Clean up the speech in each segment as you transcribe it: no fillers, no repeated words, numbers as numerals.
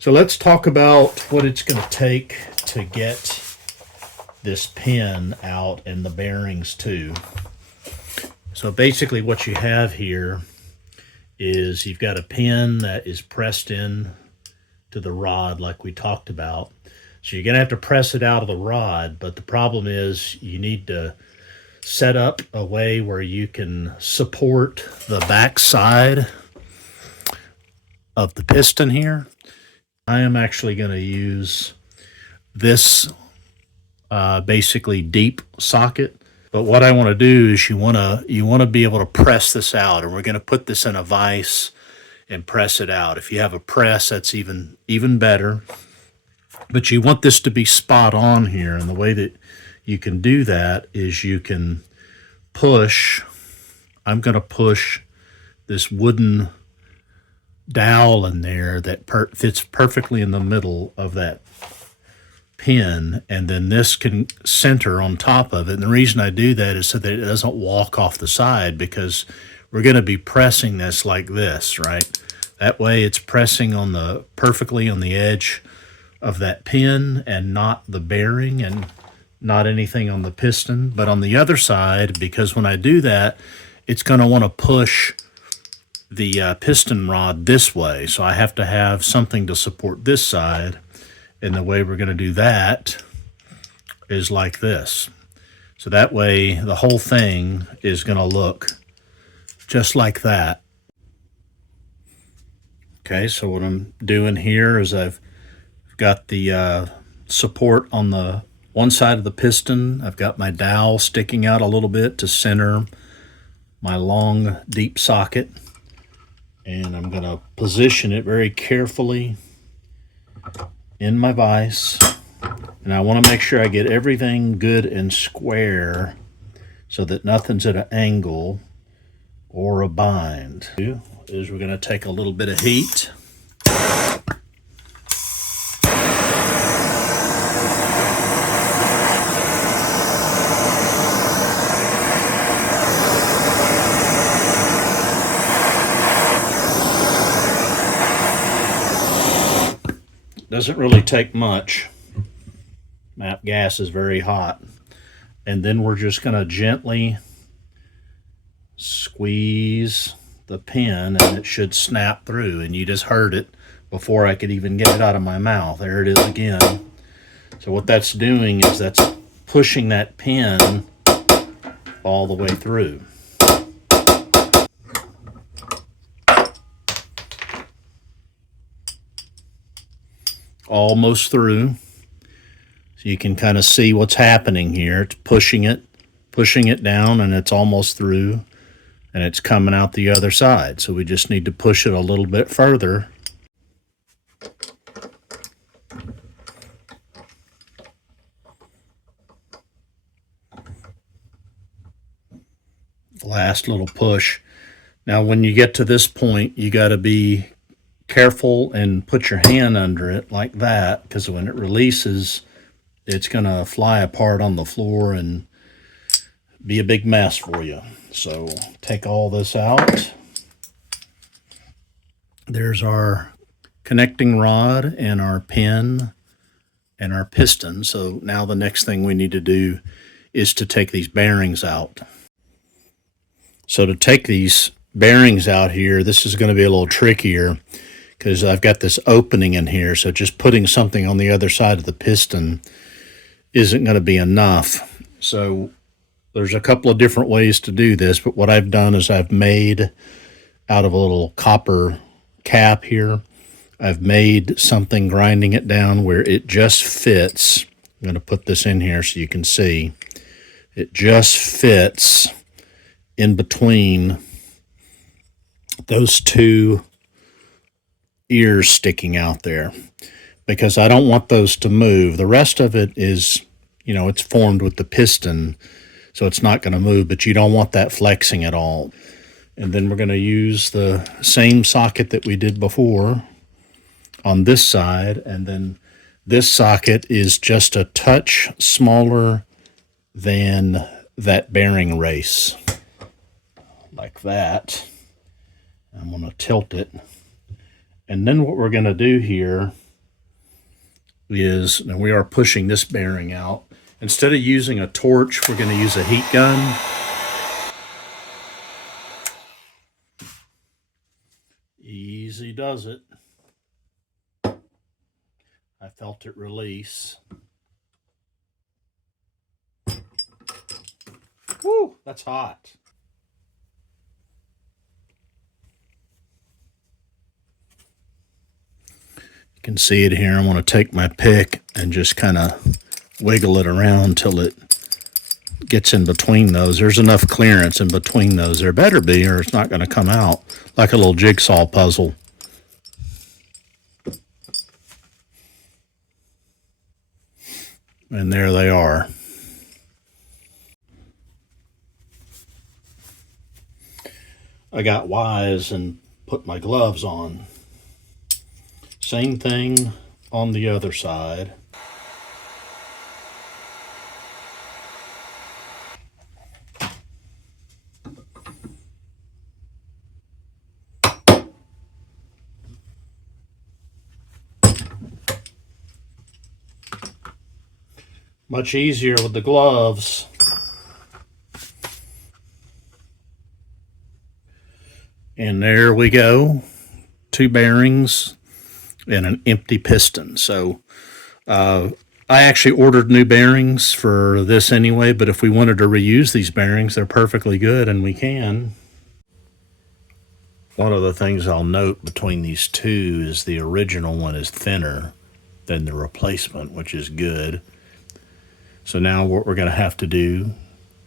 So let's talk about what it's going to take to get this pin out and the bearings too. So basically what you have here is you've got a pin that is pressed in to the rod like we talked about. So you're going to have to press it out of the rod, but the problem is you need to set up a way where you can support the back side of the piston here. I am actually going to use this basically deep socket. But what I want to do is you want to be able to press this out, and we're going to put this in a vise and press it out. If you have a press, that's even better. But you want this to be spot on here, and the way that you can do that is you can push. I'm going to push this wooden dowel in there that fits perfectly in the middle of that pin, and then this can center on top of it. And the reason I do that is so that it doesn't walk off the side, because we're going to be pressing this like this, right? That way it's pressing on the perfectly on the edge of that pin and not the bearing and not anything on the piston. But on the other side, because when I do that, it's going to want to push the piston rod this way. So I have to have something to support this side. And the way we're going to do that is like this. So that way the whole thing is going to look just like that. Okay, so what I'm doing here is I've got the support on the one side of the piston. I've got my dowel sticking out a little bit to center my long, deep socket. And I'm going to position it very carefully in my vise. And I want to make sure I get everything good and square so that nothing's at an angle or a bind. Is we're going to take a little bit of heat. Doesn't really take much. MAP gas is very hot. And then we're just going to gently squeeze the pin, and it should snap through. And you just heard it before I could even get it out of my mouth. There it is again. So what that's doing is that's pushing that pin all the way through. Almost through. So you can kind of see what's happening here. It's pushing it down, and it's almost through, and it's coming out the other side. So we just need to push it a little bit further. Last little push. Now when you get to this point, you got to be careful and put your hand under it like that, because when it releases, it's going to fly apart on the floor and be a big mess for you. So take all this out. There's our connecting rod and our pin and our piston. So now the next thing we need to do is to take these bearings out. So to take these bearings out here, this is going to be a little trickier, because I've got this opening in here, so just putting something on the other side of the piston isn't going to be enough. So there's a couple of different ways to do this, but what I've done is I've made, out of a little copper cap here, I've made something grinding it down where it just fits. I'm going to put this in here so you can see. It just fits in between those two ears sticking out there, because I don't want those to move. The rest of it is, it's formed with the piston, so it's not going to move, but you don't want that flexing at all. And then we're going to use the same socket that we did before on this side, and then this socket is just a touch smaller than that bearing race, like that. I'm going to tilt it. And then what we're going to do here is, and we are pushing this bearing out. Instead of using a torch, we're going to use a heat gun. Easy does it. I felt it release. Woo, that's hot. You can see it here. I want to take my pick and just kind of wiggle it around till it gets in between those. There's enough clearance in between those. There better be, or it's not going to come out like a little jigsaw puzzle. And there they are. I got wise and put my gloves on. Same thing on the other side. Much easier with the gloves. And there we go. 2 bearings and an empty piston. So I actually ordered new bearings for this anyway, but if we wanted to reuse these bearings, they're perfectly good, and we can. One of the things I'll note between these two is the original one is thinner than the replacement, which is good. So now what we're going to have to do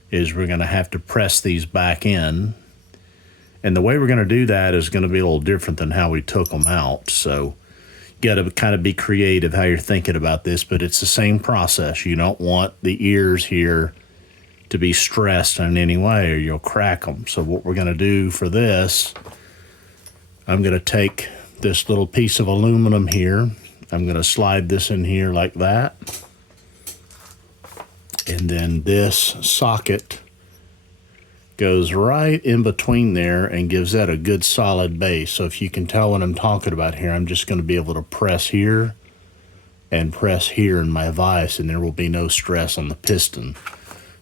is we're going to have to press these back in. And the way we're going to do that is going to be a little different than how we took them out. So you got to kind of be creative how you're thinking about this, but it's the same process. You don't want the ears here to be stressed in any way or you'll crack them. So what we're going to do for this, I'm going to take this little piece of aluminum here. I'm going to slide this in here like that. And then this socket goes right in between there and gives that a good solid base. So if you can tell what I'm talking about here, I'm just going to be able to press here and press here in my vise, and there will be no stress on the piston.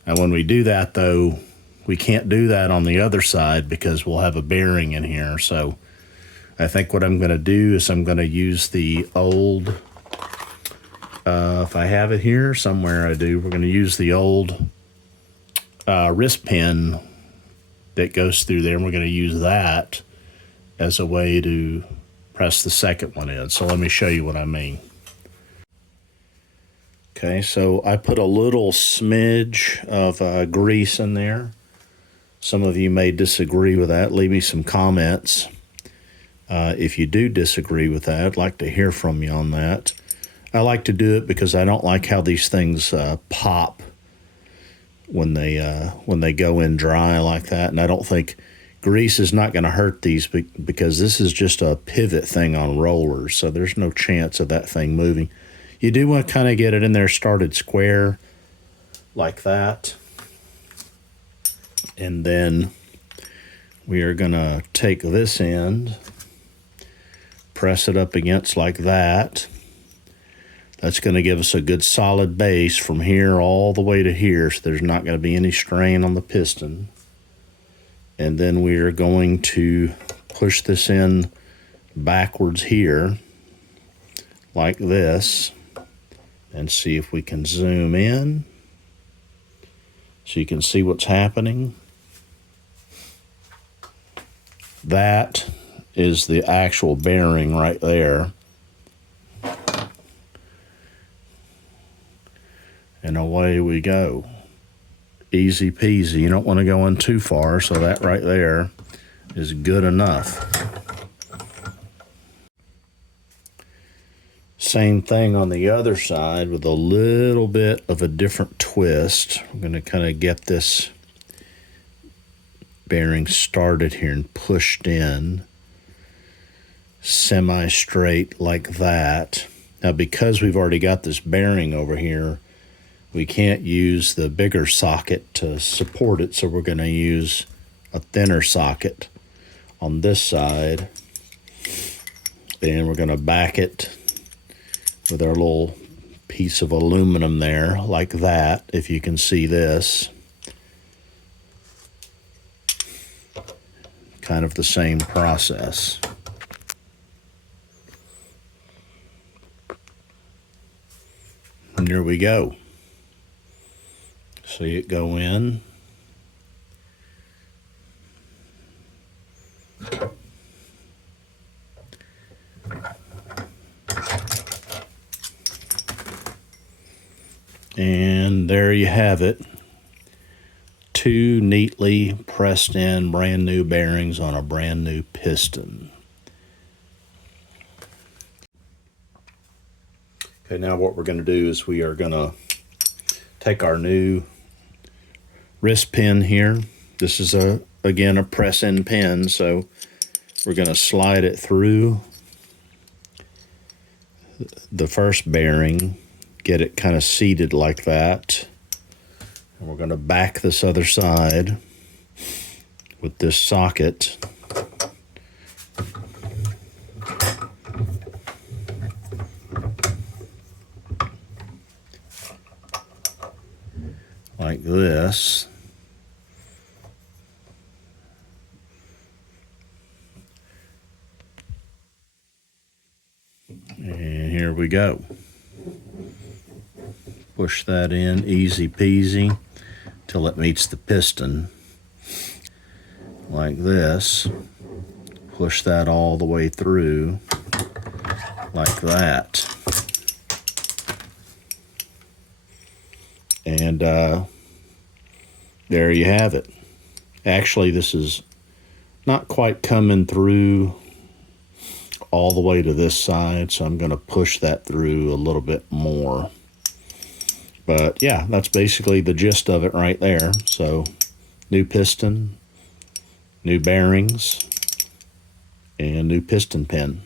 And when we do that, though, we can't do that on the other side because we'll have a bearing in here. So I think what I'm going to do is I'm going to use the old, if I have it here somewhere, I do. We're going to use the old wrist pin that goes through there, and we're going to use that as a way to press the second one in. So let me show you what I mean. Okay, so I put a little smidge of grease in there. Some of you may disagree with that. Leave me some comments. If you do disagree with that, I'd like to hear from you on that. I like to do it because I don't like how these things pop when they go in dry like that. And I don't think grease is not going to hurt these because this is just a pivot thing on rollers. So there's no chance of that thing moving. You do want to kind of get it in there started square like that. And then we are going to take this end, press it up against like that. That's going to give us a good solid base from here all the way to here, so there's not going to be any strain on the piston. And then we are going to push this in backwards here, like this, and see if we can zoom in so you can see what's happening. That is the actual bearing right there. And away we go. Easy peasy. You don't want to go in too far, so that right there is good enough. Same thing on the other side with a little bit of a different twist. I'm going to kind of get this bearing started here and pushed in semi-straight like that. Now, because we've already got this bearing over here, we can't use the bigger socket to support it, so we're going to use a thinner socket on this side. And we're going to back it with our little piece of aluminum there like that, if you can see this. Kind of the same process. And there we go. See it go in. And there you have it. Two neatly pressed in brand new bearings on a brand new piston. Okay, now what we're going to do is we are going to take our new wrist pin here. This is again a press in pin, so we're going to slide it through the first bearing, get it kind of seated like that. And we're going to back this other side with this socket. Like this. And here we go. Push that in, easy peasy, till it meets the piston. Like this. Push that all the way through, like that. And there you have it. Actually, this is not quite coming through all the way to this side, so I'm going to push that through a little bit more. But yeah, that's basically the gist of it right there. So new piston, new bearings, and new piston pin.